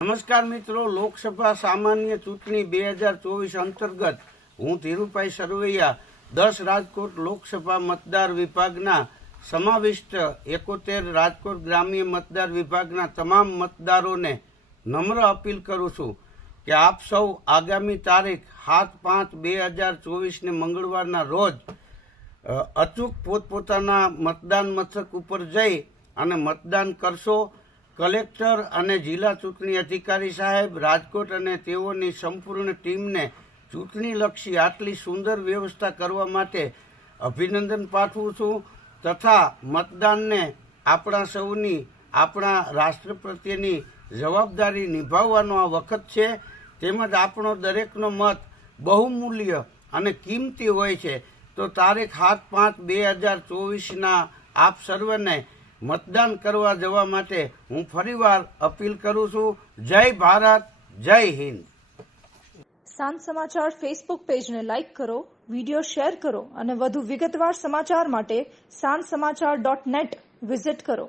નમસ્કાર મિત્રો, લોકસભા સામાન્ય ચૂંટણી 2024 અંતર્ગત હું ધીરુભાઈ સરવૈયા 10 રાજકોટ લોકસભા મતદાર વિભાગના સમાવિષ્ટ 71 રાજકોટ ગ્રામ્ય મતદાર વિભાગના તમામ મતદારોને નમ્ર અપીલ કરું છું કે આપ સૌ આગામી તારીખ 7/5/2024 મંગળવારના રોજ અચૂક પોતપોતાના મતદાન મથક ઉપર જઈ અને મતદાન કરશો। કલેક્ટર અને જિલ્લા ચૂંટણી અધિકારી સાહેબ રાજકોટ અને તેઓની સંપૂર્ણ ટીમને ચૂંટણીલક્ષી આટલી સુંદર વ્યવસ્થા કરવા માટે અભિનંદન પાઠવું છું તથા મતદાનને આપણા સૌની આપણા રાષ્ટ્ર પ્રત્યેની જવાબદારી નિભાવવાનો આ વખત છે। તેમજ આપણો દરેકનો મત બહુમૂલ્ય અને કિંમતી હોય છે। તો તારીખ 7/5/2024 આપ સર્વને મતદાન કરવા જવા માટે હું ફરીવાર અપીલ કરું છું। જય ભારત, જય હિન્દ। સાંજ સમાચાર ફેસબુક પેજને લાઇક કરો, વિડીયો શેર કરો અને વધુ વિગતવાર સમાચાર માટે sanssamachar.net વિઝિટ કરો।